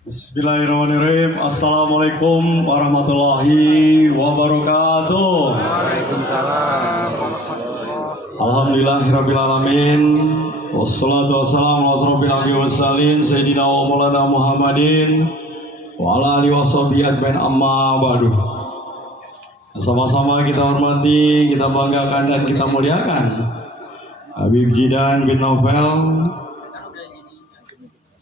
Bismillahirrahmanirrahim. Assalamualaikum warahmatullahi wabarakatuh. Waalaikumsalam. Alhamdulillahirrabbilalamin. Wassalatu wassalamu ala asrofil anbiya'i wassalin Sayyidina wa maulana Muhammadin wa ala alihi washabihi ajmain, amma ba'du. Sama-sama kita hormati, kita banggakan dan kita muliakan Habib Zidan bin Novel.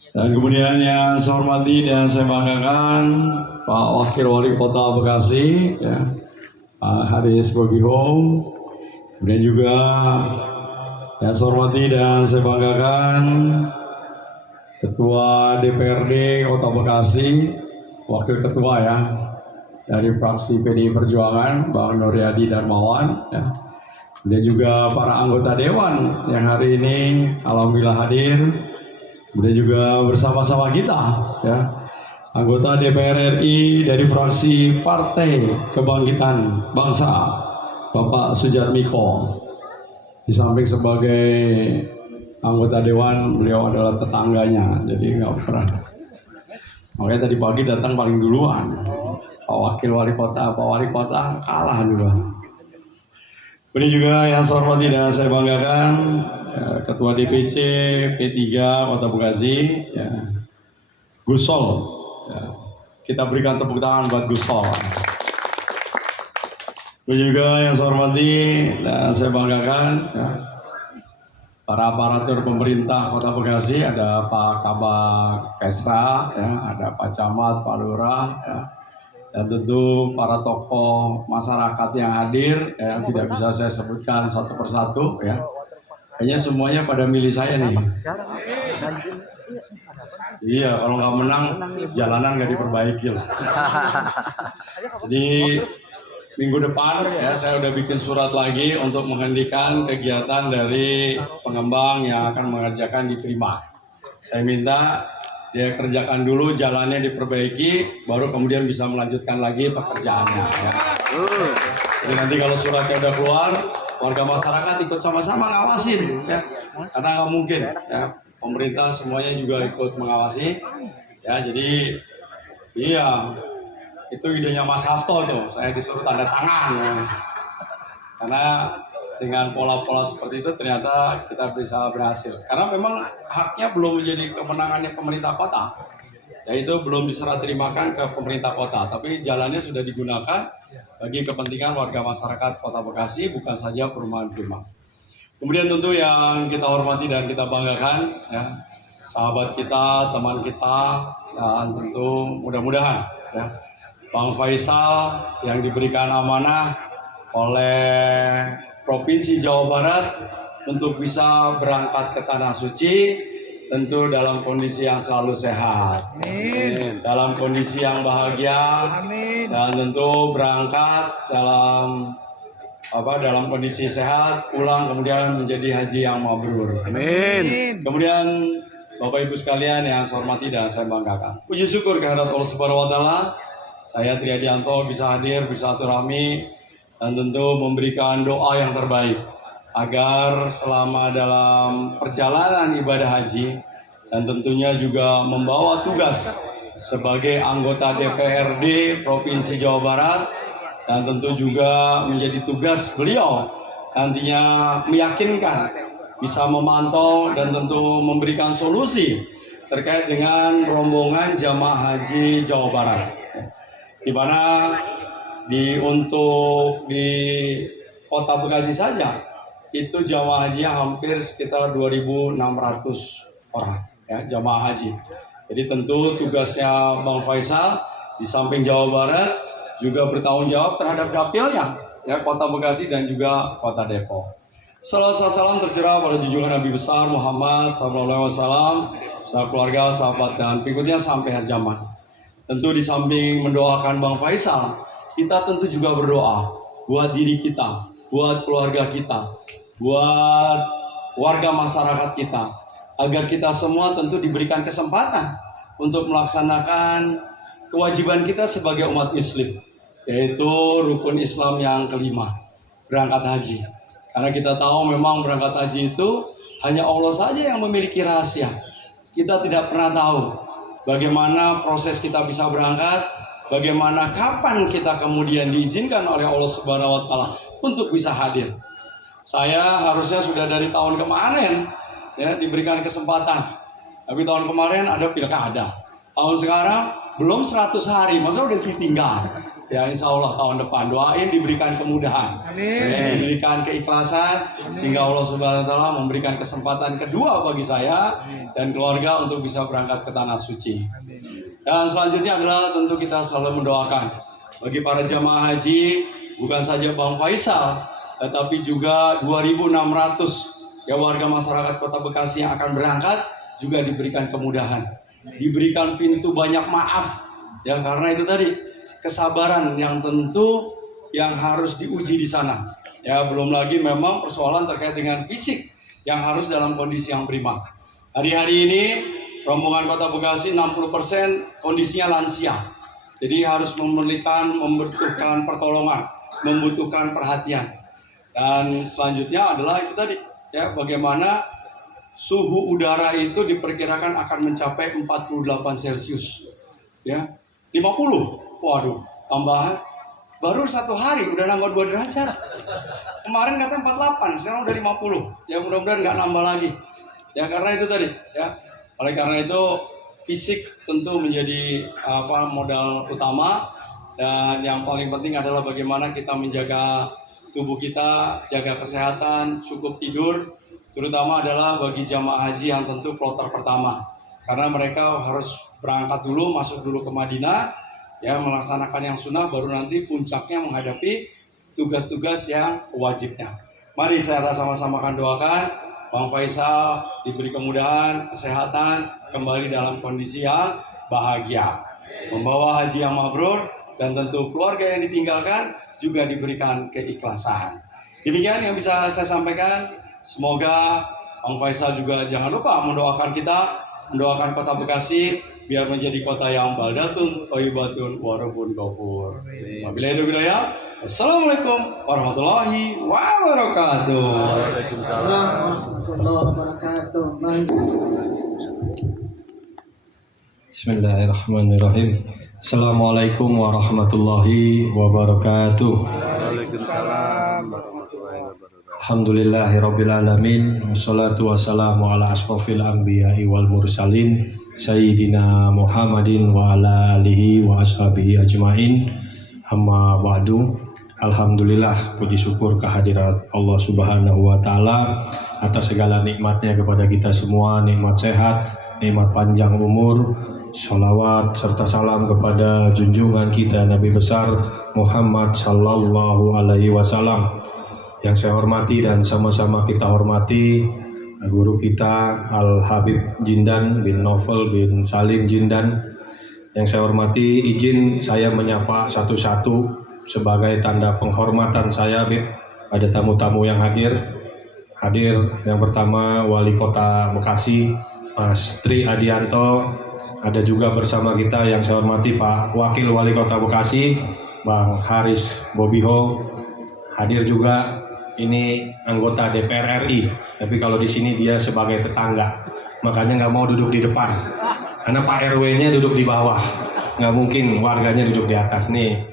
Dan kemudian yang saya hormati dan saya banggakan Pak Wakil Wali Kota Bekasi, ya, Pak Haris Bobihong. Kemudian juga yang saya hormati dan saya banggakan Ketua DPRD Kota Bekasi, Wakil Ketua ya dari fraksi PDI Perjuangan, Bang Nuryadi Darmawan. Ya. Kemudian juga para anggota Dewan yang hari ini alhamdulillah hadir. Kemudian juga bersama-sama kita, ya, anggota DPR RI dari fraksi Partai Kebangkitan Bangsa, Bapak Sujatmiko. Di samping sebagai anggota Dewan, beliau adalah tetangganya, jadi nggak pernah. Makanya tadi pagi datang paling duluan. Pak Wakil Wali Kota, Pak Wali Kota kalah duluan. Kemudian juga yang saya hormati dan saya banggakan Ketua DPC P3 Kota Bekasi, ya, Gusol. Ya, kita berikan tepuk tangan buat Gusol. Kemudian juga yang saya hormati dan saya banggakan ya, para aparatur pemerintah Kota Bekasi, ada Pak Kabak Pesra, ya, ada Pak Camat, Pak Lurah, ya, dan tentu para tokoh masyarakat yang hadir, ya, tidak bisa saya sebutkan satu persatu, ya. Kayaknya semuanya pada milih saya nih. Iya, kalau nggak menang, jalanan nggak diperbaiki lah. Jadi minggu depan ya saya udah bikin surat lagi untuk menghentikan kegiatan dari pengembang yang akan mengerjakan di Prima. Saya minta dia kerjakan dulu, jalannya diperbaiki, baru kemudian bisa melanjutkan lagi pekerjaannya. Ya. Jadi nanti kalau suratnya udah keluar, warga masyarakat ikut sama-sama ngawasin, ya, karena nggak mungkin, ya, pemerintah semuanya juga ikut mengawasi, ya. Jadi iya, itu idenya Mas Hasto tuh, saya disuruh tanda tangan, ya. Karena dengan pola-pola seperti itu ternyata kita bisa berhasil. Karena memang haknya belum menjadi kemenangannya pemerintah kota, yaitu belum diserah terimakan ke pemerintah kota, tapi jalannya sudah digunakan bagi kepentingan warga masyarakat Kota Bekasi, bukan saja perumahan Prima. Kemudian tentu yang kita hormati dan kita banggakan, ya, sahabat kita, teman kita, dan tentu mudah-mudahan, ya, Bang Faisal yang diberikan amanah oleh Provinsi Jawa Barat untuk bisa berangkat ke Tanah Suci, tentu dalam kondisi yang selalu sehat, amin, dalam kondisi yang bahagia, amin, dan tentu berangkat dalam kondisi sehat, pulang kemudian menjadi haji yang mabrur, amin. Kemudian Bapak Ibu sekalian yang saya hormati dan saya banggakan, puji syukur kehadirat Allah Subhanahu Wa Taala, saya Triadianto bisa hadir, bisa silaturahmi, dan tentu memberikan doa yang terbaik agar selama dalam perjalanan ibadah haji dan tentunya juga membawa tugas sebagai anggota DPRD Provinsi Jawa Barat, dan tentu juga menjadi tugas beliau nantinya meyakinkan, bisa memantau dan tentu memberikan solusi terkait dengan rombongan jamaah haji Jawa Barat, di mana untuk di Kota Bekasi saja itu jamaah haji hampir sekitar 2.600 orang, ya, jamaah haji. Jadi tentu tugasnya Bang Faisal di samping Jawa Barat juga bertanggung jawab terhadap dapilnya, ya, Kota Bekasi dan juga Kota Depok. Salam tercurah pada junjungan Nabi besar Muhammad SAW, sahabat keluarga, sahabat dan pengikutnya sampai akhir zaman. Tentu di samping mendoakan Bang Faisal, kita tentu juga berdoa buat diri kita, buat keluarga kita, buat warga masyarakat kita, agar kita semua tentu diberikan kesempatan untuk melaksanakan kewajiban kita sebagai umat muslim, yaitu rukun Islam yang kelima, berangkat haji. Karena kita tahu memang berangkat haji itu hanya Allah saja yang memiliki rahasia. Kita tidak pernah tahu bagaimana proses kita bisa berangkat, bagaimana kapan kita kemudian diizinkan oleh Allah Subhanahu wa taala untuk bisa hadir. Saya harusnya sudah dari tahun kemarin ya diberikan kesempatan. Tapi tahun kemarin ada pilkada. Tahun sekarang belum 100 hari, masa udah ditinggal. Ya insya Allah tahun depan doain diberikan kemudahan, diberikan keikhlasan sehingga Allah Subhanahu wa taala memberikan kesempatan kedua bagi saya dan keluarga untuk bisa berangkat ke tanah suci. Dan selanjutnya adalah tentu kita selalu mendoakan bagi para jamaah haji, bukan saja Bang Faisal, tetapi juga 2.600 ya warga masyarakat Kota Bekasi yang akan berangkat juga diberikan kemudahan, diberikan pintu banyak maaf ya, karena itu tadi kesabaran yang tentu yang harus diuji di sana. Ya belum lagi memang persoalan terkait dengan fisik yang harus dalam kondisi yang prima. Hari-hari ini rombongan Kota Bekasi 60% kondisinya lansia. Jadi harus membutuhkan pertolongan, membutuhkan perhatian. Dan selanjutnya adalah itu tadi ya, bagaimana suhu udara itu diperkirakan akan mencapai 48 Celcius. Ya, 50. Waduh, tambahan baru 1 hari udah nambah 2 derajat. Kemarin katanya 48, sekarang udah 50. Ya mudah-mudahan nggak nambah lagi. Ya karena itu tadi ya. Oleh karena itu fisik tentu menjadi modal utama, dan yang paling penting adalah bagaimana kita menjaga tubuh kita, jaga kesehatan, cukup tidur, terutama adalah bagi jamaah haji yang tentu kloter pertama. Karena mereka harus berangkat dulu, masuk dulu ke Madinah, ya melaksanakan yang sunnah, baru nanti puncaknya menghadapi tugas-tugas yang wajibnya. Mari saya sama-sama akan doakan Bang Faisal diberi kemudahan, kesehatan, kembali dalam kondisi yang bahagia, membawa haji yang mabrur, dan tentu keluarga yang ditinggalkan juga diberikan keikhlasan. Demikian yang bisa saya sampaikan. Semoga Bang Faisal juga jangan lupa mendoakan kita, mendoakan Kota Bekasi biar menjadi kota yang baldatun, thayyibatun, wa rabbun ghafur. Wabillahi taufiq. Assalamualaikum warahmatullahi wabarakatuh. Waalaikumsalam warahmatullahi wabarakatuh. Bismillahirrahmanirrahim. Assalamualaikum warahmatullahi wabarakatuh. Waalaikumsalam warahmatullahi wabarakatuh. Alhamdulillahirabbil alamin, wassalatu wassalamu ala asrofil anbiya'i wal mursalin Sayyidina Muhammadin wa ala alihi wa ashabihi ajmain. Amma ba'du. Alhamdulillah, puji syukur kehadirat Allah Subhanahu wa taala atas segala nikmatnya kepada kita semua, nikmat sehat, nikmat panjang umur. Sholawat serta salam kepada junjungan kita Nabi besar Muhammad sallallahu alaihi wasallam. Yang saya hormati dan sama-sama kita hormati guru kita Al Habib Jindan bin Novel bin Salim Jindan. Yang saya hormati, izin saya menyapa satu-satu sebagai tanda penghormatan saya pada tamu-tamu yang hadir. Hadir yang pertama Wali Kota Bekasi Mas Tri Adianto. Ada juga bersama kita yang saya hormati Pak Wakil Wali Kota Bekasi Bang Haris Bobiho. Hadir juga ini anggota DPR RI, tapi kalau di sini dia sebagai tetangga, makanya nggak mau duduk di depan, karena Pak RW-nya duduk di bawah, nggak mungkin warganya duduk di atas. Nih,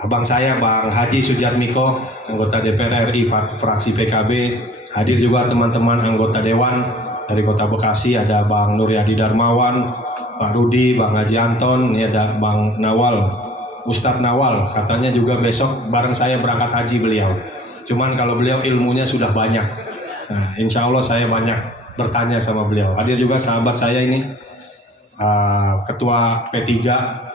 abang saya Bang Haji Sujatmiko, anggota DPR RI fraksi PKB, hadir juga teman-teman anggota Dewan dari Kota Bekasi, ada Bang Nuryadi Darmawan, Pak Rudi, Bang Haji Anton, ini ada Bang Nawal, Ustadz Nawal, katanya juga besok bareng saya berangkat haji beliau. Cuman kalau beliau ilmunya sudah banyak, nah, insya Allah saya banyak bertanya sama beliau. Hadir juga sahabat saya ini, Ketua P3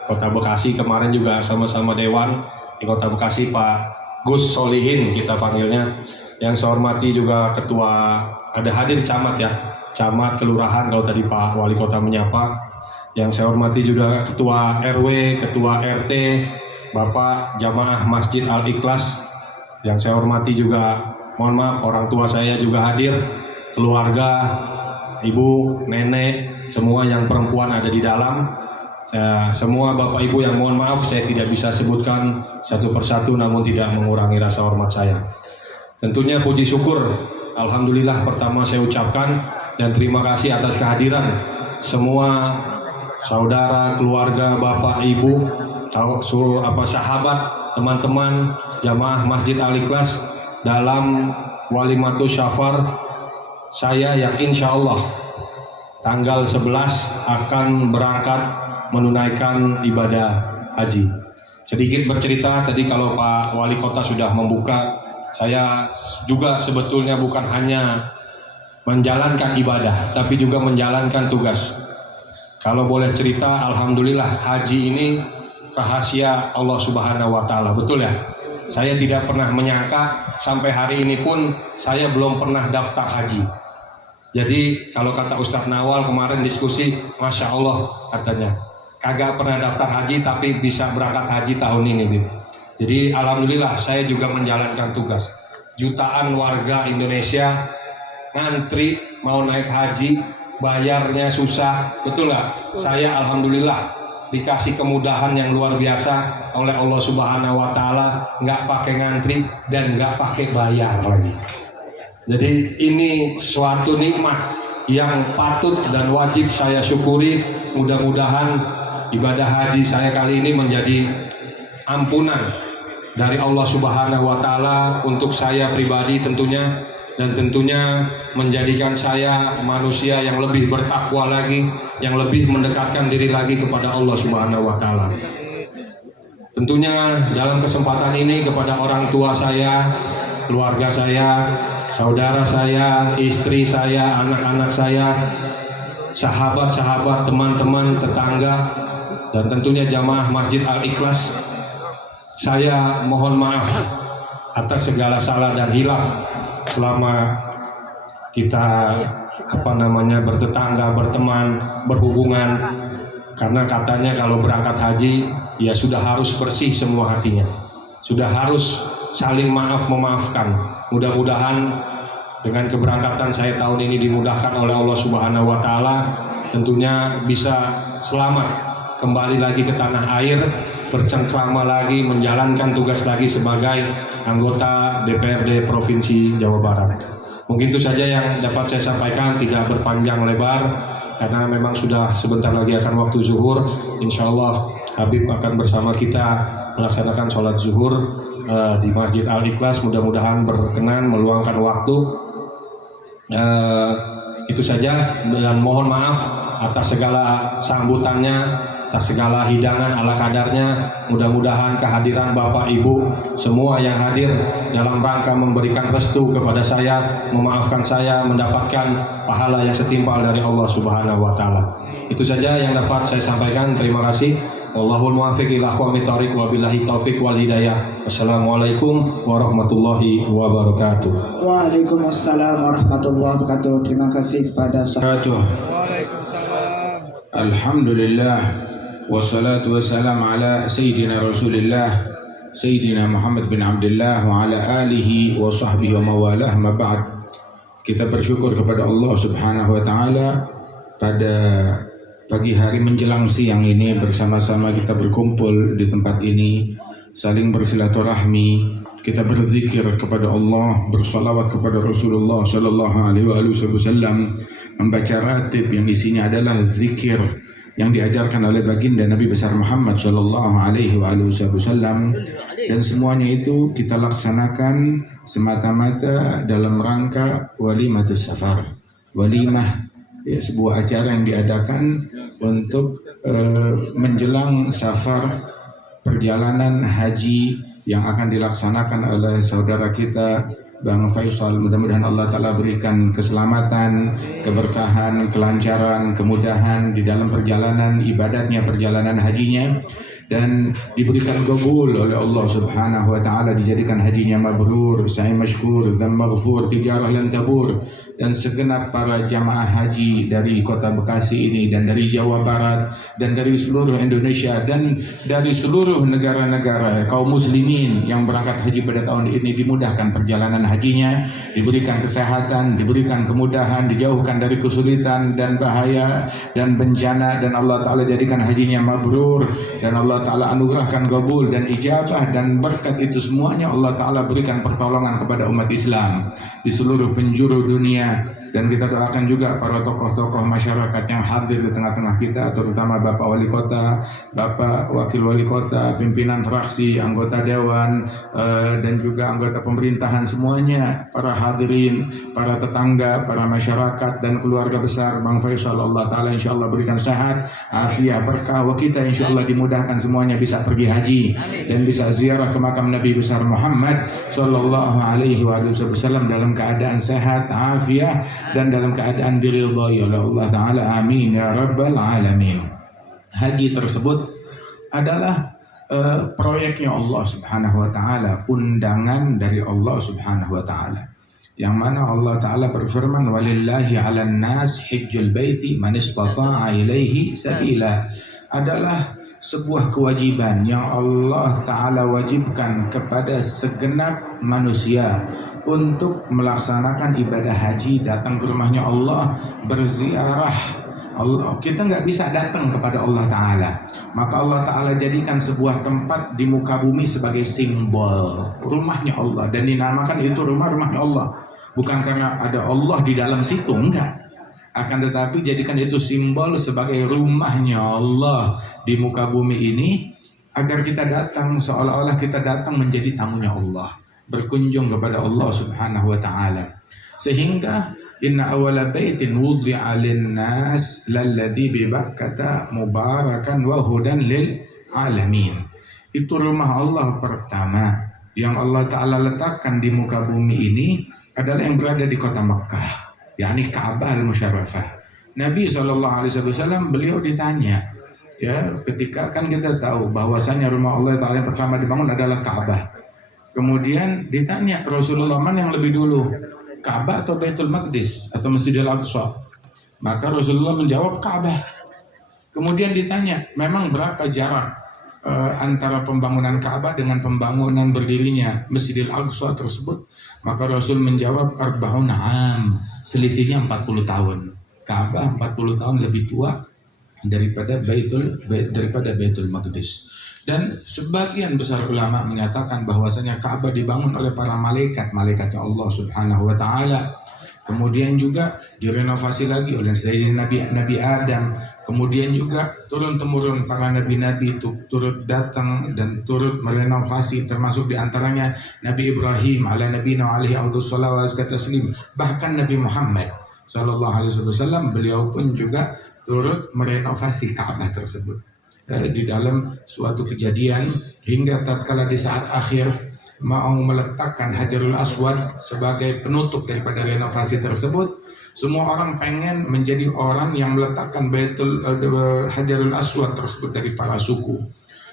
Kota Bekasi, kemarin juga sama-sama Dewan di Kota Bekasi, Pak Gus Solihin kita panggilnya. Yang saya hormati juga Ketua, ada hadir Camat ya, Camat, Kelurahan kalau tadi Pak Wali Kota menyapa. Yang saya hormati juga Ketua RW, Ketua RT, Bapak Jamaah Masjid Al-Ikhlas. Yang saya hormati juga, mohon maaf, orang tua saya juga hadir, keluarga, ibu, nenek, semua yang perempuan ada di dalam. Semua bapak ibu yang mohon maaf saya tidak bisa sebutkan satu persatu, namun tidak mengurangi rasa hormat saya. Tentunya puji syukur, alhamdulillah pertama saya ucapkan, dan terima kasih atas kehadiran semua saudara, keluarga, bapak, ibu, sahabat, teman-teman jamaah Masjid Al-Ikhlas dalam Walimatus Syafar saya yang insya Allah tanggal 11 akan berangkat menunaikan ibadah haji. Sedikit bercerita tadi, kalau Pak Wali Kota sudah membuka, saya juga sebetulnya bukan hanya menjalankan ibadah tapi juga menjalankan tugas. Kalau boleh cerita, alhamdulillah haji ini rahasia Allah Subhanahu wa taala, betul ya? Saya tidak pernah menyangka sampai hari ini pun saya belum pernah daftar haji. Jadi kalau kata Ustadz Nawal kemarin diskusi, Masya Allah katanya, kagak pernah daftar haji tapi bisa berangkat haji tahun ini. Jadi alhamdulillah saya juga menjalankan tugas. Jutaan warga Indonesia ngantri mau naik haji, bayarnya susah, betul nggak? Saya alhamdulillah dikasih kemudahan yang luar biasa oleh Allah Subhanahu wa taala, nggak pakai ngantri dan nggak pakai bayar lagi. Jadi ini suatu nikmat yang patut dan wajib saya syukuri. Mudah-mudahan ibadah haji saya kali ini menjadi ampunan dari Allah Subhanahu wa taala untuk saya pribadi tentunya, dan tentunya menjadikan saya manusia yang lebih bertakwa lagi, yang lebih mendekatkan diri lagi kepada Allah Subhanahu wa taala. Tentunya dalam kesempatan ini kepada orang tua saya, keluarga saya, saudara saya, istri saya, anak-anak saya, sahabat-sahabat, teman-teman, tetangga, dan tentunya jamaah Masjid Al-Ikhlas, saya mohon maaf atas segala salah dan hilaf selama kita bertetangga, berteman, berhubungan. Karena katanya kalau berangkat haji ya sudah harus bersih semua hatinya, sudah harus saling maaf memaafkan. Mudah-mudahan dengan keberangkatan saya tahun ini dimudahkan oleh Allah Subhanahu wa taala, tentunya bisa selamat kembali lagi ke tanah air, bercengkrama lagi, menjalankan tugas lagi sebagai anggota DPRD Provinsi Jawa Barat. Mungkin itu saja yang dapat saya sampaikan, tidak berpanjang lebar karena memang sudah sebentar lagi akan waktu zuhur. Insya Allah Habib akan bersama kita melaksanakan sholat zuhur di Masjid Al-Ikhlas. Mudah-mudahan berkenan meluangkan waktu. Itu saja, dan mohon maaf atas segala sambutannya, atas segala hidangan ala kadarnya. Mudah-mudahan kehadiran Bapak Ibu semua yang hadir dalam rangka memberikan restu kepada saya, memaafkan saya, mendapatkan pahala yang setimpal dari Allah Subhanahu wa taala. Itu saja yang dapat saya sampaikan. Terima kasih. Wallahul muwaffiq ila aqwamit thoriq, wabillahi taufik wal hidayah. Wassalamualaikum warahmatullahi wabarakatuh. Waalaikumsalam warahmatullahi wabarakatuh. Terima kasih kepada Alhamdulillah, wassalatu wassalam ala Sayyidina Rasulillah, Sayyidina Muhammad bin Abdullah wa ala alihi wa sahbihi wa mawalah, ma ba'd. Kita bersyukur kepada Allah Subhanahu wa ta'ala pada pagi hari menjelang siang ini bersama-sama kita berkumpul di tempat ini, saling bersilaturahmi, kita berzikir kepada Allah, bersalawat kepada Rasulullah sallallahu alaihi wasallam, membaca ratib yang isinya adalah zikir yang diajarkan oleh baginda Nabi besar Muhammad sallallahu alaihi wasallam, dan semuanya itu kita laksanakan semata-mata dalam rangka walimatus safar. Walimah ya, sebuah acara yang diadakan untuk menjelang safar, perjalanan haji yang akan dilaksanakan oleh saudara kita Bang Faisal. Mudah-mudahan Allah Ta'ala berikan keselamatan, keberkahan, kelancaran, kemudahan di dalam perjalanan ibadatnya, perjalanan hajinya, dan diberikan qabul oleh Allah Subhanahu wa taala, dijadikan hajinya mabrur, sa'i masykur, dzam maghfur, tijarah lan tabur. Dan segenap para jamaah haji dari kota Bekasi ini dan dari Jawa Barat dan dari seluruh Indonesia dan dari seluruh negara-negara kaum muslimin yang berangkat haji pada tahun ini dimudahkan perjalanan hajinya, diberikan kesehatan, diberikan kemudahan, dijauhkan dari kesulitan dan bahaya dan bencana, dan Allah Ta'ala jadikan hajinya mabrur, dan Allah Ta'ala anugerahkan qabul dan ijabah, dan berkat itu semuanya Allah Ta'ala berikan pertolongan kepada umat Islam di seluruh penjuru dunia, Dan kita doakan juga para tokoh-tokoh masyarakat yang hadir di tengah-tengah kita, terutama Bapak Wali Kota, Bapak Wakil Wali Kota, pimpinan fraksi, anggota dewan, dan juga anggota pemerintahan semuanya, para hadirin, para tetangga, para masyarakat dan keluarga besar Bang Faisal. Allah Ta'ala insya Allah berikan sehat, afiat, berkah. Kita insya Allah dimudahkan semuanya bisa pergi haji dan bisa ziarah ke makam Nabi besar Muhammad Sallallahu Alaihi Wasallam dalam keadaan sehat, afiat, dan dalam keadaan diridhai oleh Allah Ta'ala. Amin ya Rabbal Alamin. Haji tersebut adalah proyeknya Allah Subhanahu Wa Ta'ala, undangan dari Allah Subhanahu Wa Ta'ala, yang mana Allah Ta'ala berfirman, walillahi 'alan nas hijjul baiti man istata'a ilaihi sabila. Adalah sebuah kewajiban yang Allah Ta'ala wajibkan kepada segenap manusia untuk melaksanakan ibadah haji, datang ke rumahnya Allah, berziarah Allah. Kita nggak bisa datang kepada Allah Ta'ala, maka Allah Ta'ala jadikan sebuah tempat di muka bumi sebagai simbol rumahnya Allah, dan dinamakan itu rumahnya Allah. Bukan karena ada Allah di dalam situ, enggak, akan tetapi jadikan itu simbol sebagai rumahnya Allah di muka bumi ini, agar kita datang seolah-olah kita datang menjadi tamunya Allah, berkunjung kepada Allah Subhanahu Wa Ta'ala. Sehingga inna awala baitin wudi'a lin-nas lalladzi bi Bakkata mubarakan wa hudan lil alamin. Itu rumah Allah pertama yang Allah Ta'ala letakkan di muka bumi ini adalah yang berada di kota Mekkah, yakni Ka'bah al-Musyarrafah. Nabi SAW beliau ditanya, ya, ketika kan kita tahu bahwasanya rumah Allah Ta'ala yang pertama dibangun adalah Ka'bah. Kemudian ditanya Rasulullah, mana yang lebih dulu, Ka'bah atau Baitul Maqdis atau Masjidil Aqsa? Maka Rasulullah menjawab Ka'bah. Kemudian ditanya, memang berapa jarak antara pembangunan Ka'bah dengan pembangunan berdirinya Masjidil Aqsa tersebut? Maka Rasul menjawab 40 am, selisihnya 40 tahun. Ka'bah 40 tahun lebih tua daripada Baitul Maqdis. Dan sebagian besar ulama menyatakan bahwasanya Ka'bah dibangun oleh para malaikatnya Allah Subhanahu Wa Ta'ala. Kemudian juga direnovasi lagi oleh Nabi Adam. Kemudian juga turun-temurun para nabi-nabi itu turut datang dan turut merenovasi, termasuk diantaranya Nabi Ibrahim ala nabiyina alaihi afdhalus taslim. Bahkan Nabi Muhammad sallallahu alaihi wasallam beliau pun juga turut merenovasi Ka'bah tersebut. Di dalam suatu kejadian, hingga tatkala di saat akhir mau meletakkan Hajarul Aswad sebagai penutup daripada renovasi tersebut, semua orang pengen menjadi orang yang meletakkan Hajarul Aswad tersebut dari para suku,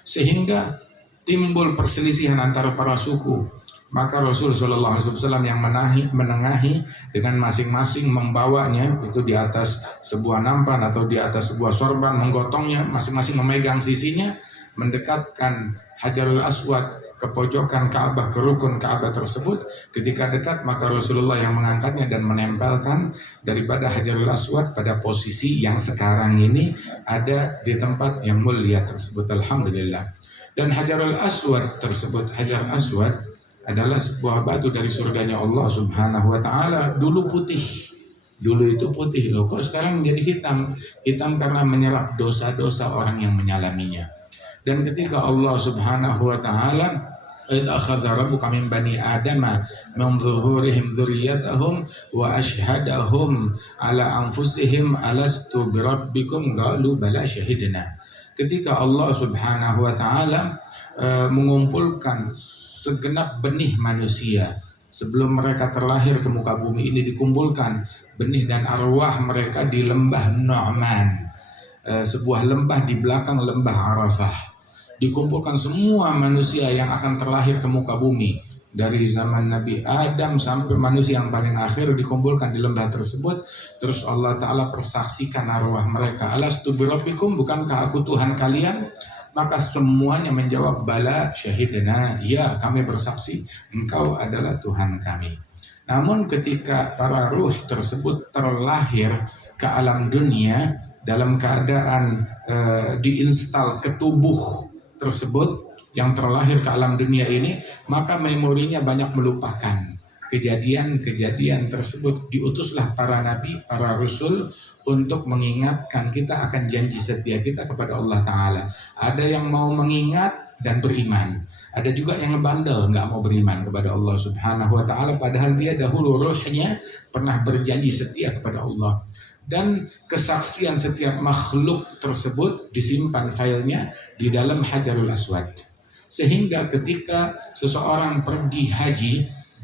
sehingga timbul perselisihan antara para suku. Maka Rasulullah SAW yang menengahi dengan masing-masing membawanya itu di atas sebuah nampan atau di atas sebuah sorban, menggotongnya, masing-masing memegang sisinya, mendekatkan Hajarul Aswad ke pojokan Ka'bah, ke rukun Ka'bah tersebut. Ketika dekat, maka Rasulullah yang mengangkatnya dan menempelkan daripada Hajarul Aswad pada posisi yang sekarang ini ada di tempat yang mulia tersebut. Alhamdulillah. Dan Hajarul Aswad tersebut, Hajar Aswad adalah sebuah batu dari surganya Allah Subhanahu Wa Ta'ala. Dulu putih, dulu itu putih loh, kok sekarang menjadi hitam? Hitam karena menyerap dosa-dosa orang yang menyalaminya. Dan ketika Allah Subhanahu Wa Ta'ala idh akhadha rabbuka min bani adama min zuhurihim dzurriyyatahum wa ashhadahum ala anfusihim alastu birabbikum qalu bala syahidna. Ketika Allah Subhanahu Wa Ta'ala mengumpulkan segenap benih manusia sebelum mereka terlahir ke muka bumi ini, dikumpulkan benih dan arwah mereka di lembah Nu'man, sebuah lembah di belakang lembah Arafah. Dikumpulkan semua manusia yang akan terlahir ke muka bumi dari zaman Nabi Adam sampai manusia yang paling akhir, dikumpulkan di lembah tersebut. Terus Allah Ta'ala persaksikan arwah mereka, alastu birabbikum, bukankah aku Tuhan kalian? Maka semuanya menjawab bala syahidna, ya kami bersaksi engkau adalah Tuhan kami. Namun ketika para ruh tersebut terlahir ke alam dunia dalam keadaan diinstal ke tubuh tersebut yang terlahir ke alam dunia ini, maka memorinya banyak melupakan. kejadian-kejadian tersebut diutuslah para nabi, para rasul untuk mengingatkan kita akan janji setia kita kepada Allah Ta'ala. Ada yang mau mengingat dan beriman, ada juga yang ngebandel nggak mau beriman kepada Allah Subhanahu wa Ta'ala, padahal dia dahulu ruhnya pernah berjanji setia kepada Allah. Dan kesaksian setiap makhluk tersebut disimpan filenya di dalam Hajarul Aswad, sehingga ketika seseorang pergi haji,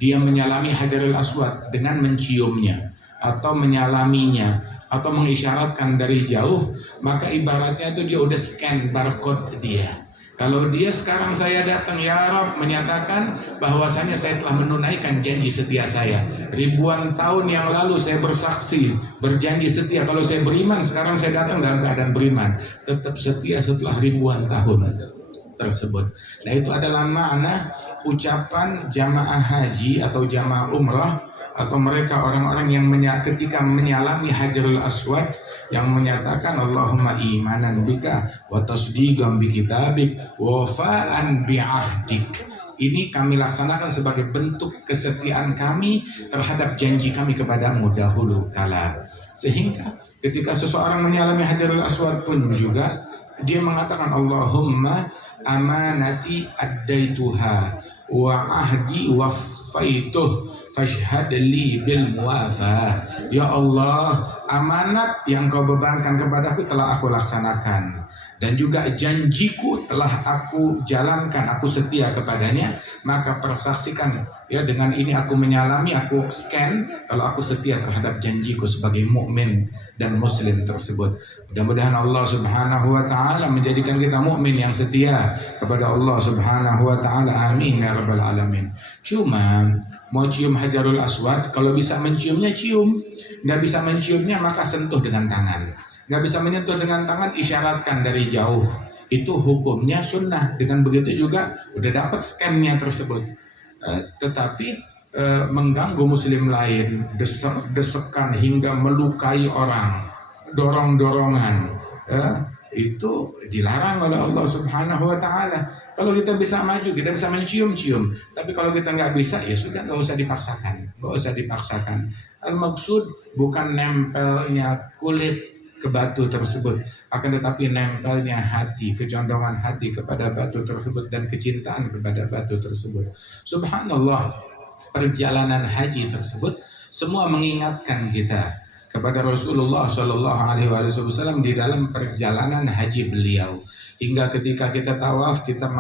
dia menyalami Hajarul Aswad dengan menciumnya atau menyalaminya atau mengisyaratkan dari jauh, maka ibaratnya itu dia udah scan barcode dia. Kalau dia sekarang saya datang, ya Rabb, menyatakan bahwasanya saya telah menunaikan janji setia saya. Ribuan tahun yang lalu saya bersaksi, berjanji setia. Kalau saya beriman, sekarang saya datang dalam keadaan beriman. Tetap setia setelah ribuan tahun tersebut. Nah, itu adalah makna ucapan jamaah haji atau jamaah umrah, atau mereka orang-orang yang ketika menyalami Hajarul Aswad yang menyatakan Allahumma imanan bika wa tasdiqan bi kitabik wa wafa'an bi ahdik. Ini kami laksanakan sebagai bentuk kesetiaan kami terhadap janji kami kepadamu dahulu kala. Sehingga ketika seseorang menyalami Hajarul Aswad pun juga dia mengatakan Allahumma amanati addaituha wa ahdi wafaituh fashhad li bil muwafa. Ya Allah, amanat yang kau bebankan kepadaku telah aku laksanakan, dan juga janjiku telah aku jalankan, aku setia kepadanya. Maka persaksikan ya, dengan ini aku menyalami, aku scan kalau aku setia terhadap janjiku sebagai mukmin dan muslim tersebut. Mudah-mudahan Allah Subhanahu wa Ta'ala menjadikan kita mukmin yang setia kepada Allah Subhanahu wa Ta'ala. Amin ya rabbal alamin. Cuma mau cium Hajarul Aswad, kalau bisa menciumnya cium, nggak bisa menciumnya maka sentuh dengan tangan. Nggak bisa menyentuh dengan tangan, isyaratkan dari jauh. Itu hukumnya sunnah. Dengan begitu juga udah dapat scan-nya tersebut. Tetapi mengganggu muslim lain, desekan hingga melukai orang, dorong-dorongan, itu dilarang oleh Allah Subhanahu wa Ta'ala. Kalau kita bisa maju, kita bisa mencium-cium. Tapi kalau kita nggak bisa, ya sudah, nggak usah dipaksakan. Nggak usah dipaksakan. Al-maksud bukan nempelnya kulit ke batu tersebut, akan tetapi nempelnya hati, kecondongan hati kepada batu tersebut dan kecintaan kepada batu tersebut. Subhanallah, perjalanan haji tersebut semua mengingatkan kita kepada Rasulullah Shallallahu Alaihi Wasallam di dalam perjalanan haji beliau. Hingga ketika kita tawaf, kita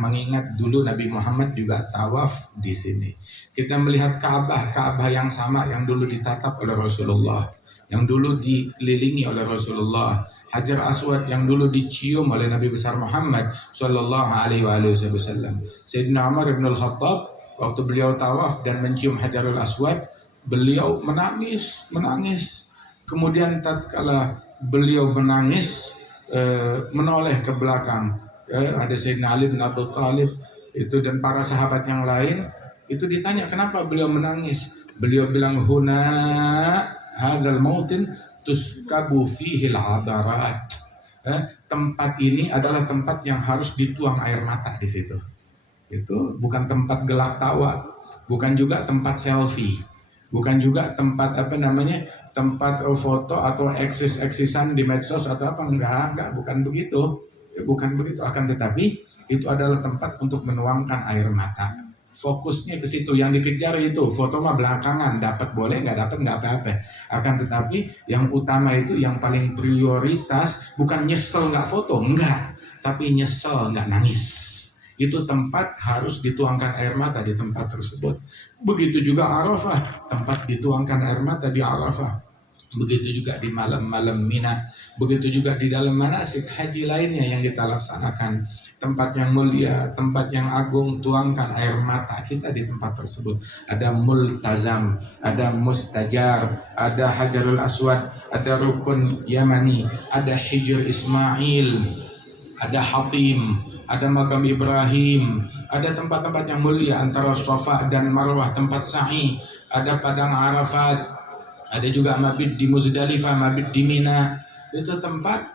mengingat dulu Nabi Muhammad juga tawaf di sini. Kita melihat Ka'bah yang sama yang dulu ditatap oleh Rasulullah, yang dulu dikelilingi oleh Rasulullah, Hajar Aswad yang dulu dicium oleh Nabi besar Muhammad Shallallahu Alaihi Wasallam. Sayyidina Umar bin Al-Khattab waktu beliau tawaf dan mencium Hajarul Aswad, beliau menangis. Kemudian tatkala beliau menangis, menoleh ke belakang, ada Sayyidina Ali bin Abi Thalib itu dan para sahabat yang lain. Itu ditanya kenapa beliau menangis. Beliau bilang huna hadzal mautin tuskabu fihi al-abarat. Tempat ini adalah tempat yang harus dituang air mata di situ. Itu bukan tempat gelak tawa, bukan juga tempat selfie, bukan juga tempat tempat foto atau eksisan di medsos atau apa. Enggak, bukan begitu. Bukan begitu, akan tetapi itu adalah tempat untuk menuangkan air mata. Fokusnya ke situ, yang dikejar itu foto mah belakangan, dapat boleh, nggak dapat nggak apa-apa. Akan tetapi yang utama itu, yang paling prioritas bukan nyesel nggak foto, enggak, tapi nyesel nggak nangis. Itu tempat harus dituangkan air mata di tempat tersebut. Begitu juga Arafah, tempat dituangkan air mata di Arafah. Begitu juga di malam-malam Mina. Begitu juga di dalam manasik haji lainnya yang kita laksanakan. Tempat yang mulia, tempat yang agung, tuangkan air mata kita di tempat tersebut. Ada multazam, ada mustajar, ada Hajarul Aswad, ada Rukun Yamani, ada Hijr Ismail, ada Hatim, ada Makam Ibrahim, ada tempat-tempat yang mulia antara Safa dan Marwah, tempat sa'i, ada Padang Arafat, ada juga mabit di Muzdalifah, mabit di Mina. Itu tempat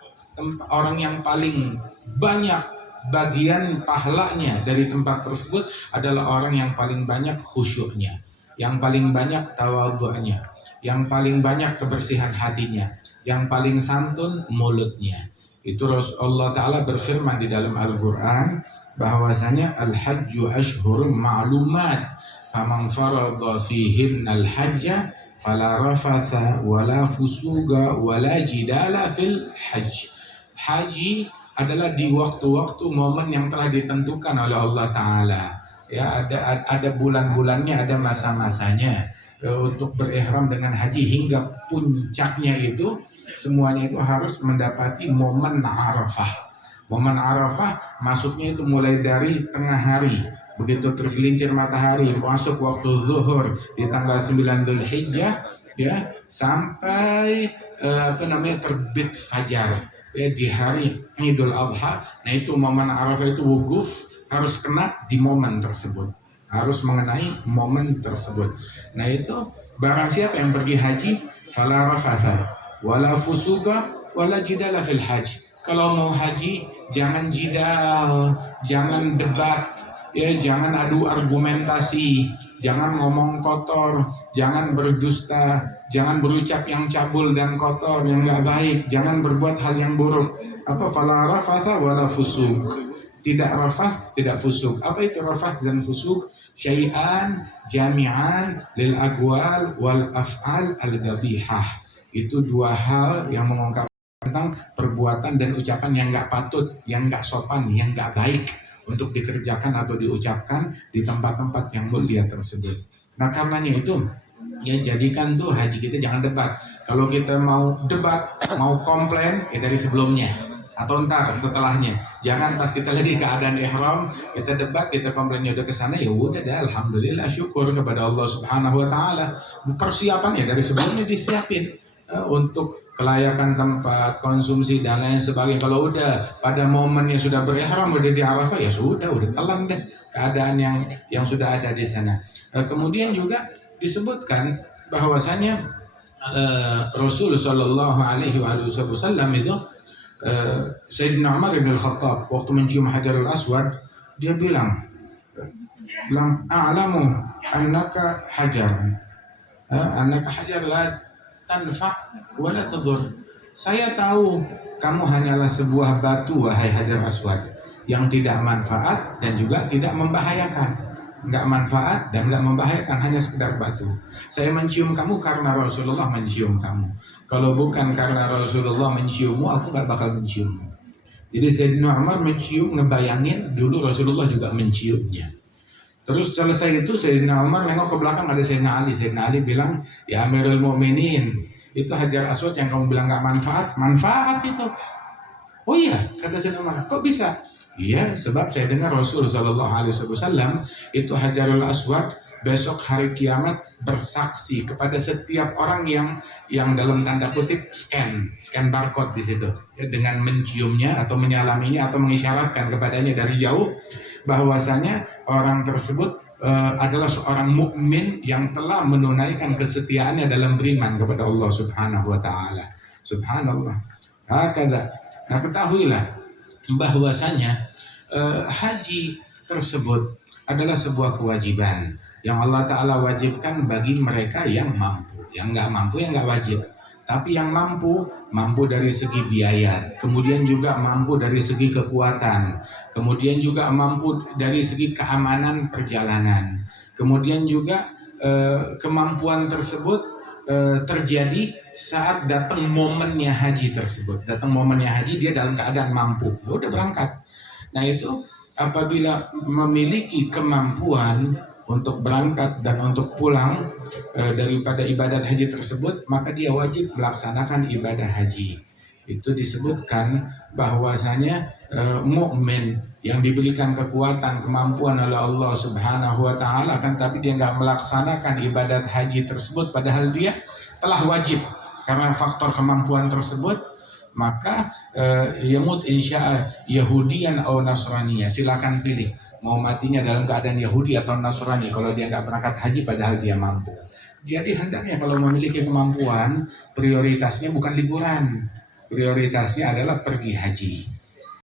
orang yang paling banyak bagian pahalanya dari tempat tersebut adalah orang yang paling banyak khusyuknya. yang paling banyak tawadhu'nya, yang paling banyak kebersihan hatinya, yang paling santun mulutnya. Itu Allah Ta'ala berfirman di dalam Al-Quran bahwasanya al-hajju ashhurun ma'lumat faman farada fihinnal hajja fala rafatha wala fusuga wala jidala fil hajj. Haji adalah di waktu-waktu momen yang telah ditentukan oleh Allah Ta'ala. Ya, ada bulan-bulannya, ada masa-masanya untuk berihram dengan haji hingga puncaknya itu semuanya itu harus mendapati momen Arafah. Momen Arafah masuknya itu mulai dari tengah hari, begitu tergelincir matahari masuk waktu zuhur di tanggal 9 Dzulhijjah ya, sampai terbit fajar ya, di hari Idul Adha. Nah itu momen Arafah itu wukuf harus kena di momen tersebut, harus mengenai momen tersebut. Nah itu barang siapa yang pergi haji fala rafatha wala fusuga wala jidala fil hajj. Kalau mau haji jangan jidal, jangan debat ya, jangan adu argumentasi, jangan ngomong kotor, jangan berdusta, jangan berucap yang cabul dan kotor yang nggak baik, jangan berbuat hal yang buruk. Apa fala rafatha wala fusuk, tidak rafath, tidak fusuk. Apa itu rafath dan fusuk? Syai'an jami'an lil aqwal wal af'al al ghabihah. Itu dua hal yang mengungkapkan tentang perbuatan dan ucapan yang nggak patut, yang nggak sopan, yang nggak baik untuk dikerjakan atau diucapkan di tempat-tempat yang mulia tersebut. Nah karenanya itu ya, jadikan tuh haji kita jangan debat. Kalau kita mau debat, mau komplain ya dari sebelumnya atau ntar setelahnya. Jangan pas kita lagi keadaan ihram kita debat, kita komplainnya udah kesana, ya udah dah alhamdulillah syukur kepada Allah Subhanahu Wa Taala. Persiapannya dari sebelumnya disiapin untuk kelayakan tempat, konsumsi dan lain sebagainya. Kalau udah pada momennya sudah berihram, udah di Arafah ya sudah telan deh keadaan yang sudah ada di sana. Kemudian juga disebutkan bahwasanya Rasul Shallallahu Alaihi Wasallam itu Sayyidina Umar bin Khattab waktu mencium Hajarul Aswad dia bilang a'lamu annaka hajar la tanfa wala tadur. Saya tahu kamu hanyalah sebuah batu wahai Hajar Aswad yang tidak manfaat dan juga tidak membahayakan. Enggak manfaat dan enggak membahayakan, hanya sekedar batu. Saya mencium kamu karena Rasulullah mencium kamu. Kalau bukan karena Rasulullah menciummu, aku gak bakal menciummu. Jadi Sayyidina Umar mencium, ngebayangin dulu Rasulullah juga menciumnya. Terus selesai itu Sayyidina Umar nengok ke belakang, ada Sayyidina Ali. Sayyidina Ali bilang, ya Amirul Mukminin, itu Hajar Aswad yang kamu bilang gak manfaat, manfaat itu. Oh iya, kata Sayyidina Umar, kok bisa? Iya, sebab saya dengar Rasul Sallallahu Alaihi Wasallam itu Hajarul Aswad besok hari kiamat bersaksi kepada setiap orang yang dalam tanda kutip scan barcode di situ ya, dengan menciumnya atau menyalaminya atau mengisyaratkan kepadanya dari jauh bahwasanya orang tersebut adalah seorang mukmin yang telah menunaikan kesetiaannya dalam beriman kepada Allah Subhanahu Wa Taala. Subhanallah. Hakada. Nah ketahuilah bahwasanya haji tersebut adalah sebuah kewajiban yang Allah Ta'ala wajibkan bagi mereka yang mampu. Yang nggak mampu, yang nggak wajib. Tapi yang mampu dari segi biaya, kemudian juga mampu dari segi kekuatan, kemudian juga mampu dari segi keamanan perjalanan, kemudian juga kemampuan tersebut terjadi saat datang momennya haji tersebut. Datang momennya haji, dia dalam keadaan mampu, ya udah berangkat. Nah itu apabila memiliki kemampuan untuk berangkat dan untuk pulang daripada ibadat haji tersebut, maka dia wajib melaksanakan ibadah haji. Itu disebutkan bahwasanya mukmin yang diberikan kekuatan, kemampuan oleh Allah Subhanahu Wa Taala, kan tapi dia nggak melaksanakan ibadat haji tersebut, padahal dia telah wajib karena faktor kemampuan tersebut, maka yamut insya Yahudian atau Nasraniya, silakan pilih mau matinya dalam keadaan Yahudi atau Nasrani kalau dia nggak berangkat haji padahal dia mampu. Jadi hendaknya kalau memiliki kemampuan, prioritasnya bukan liburan, prioritasnya adalah pergi haji.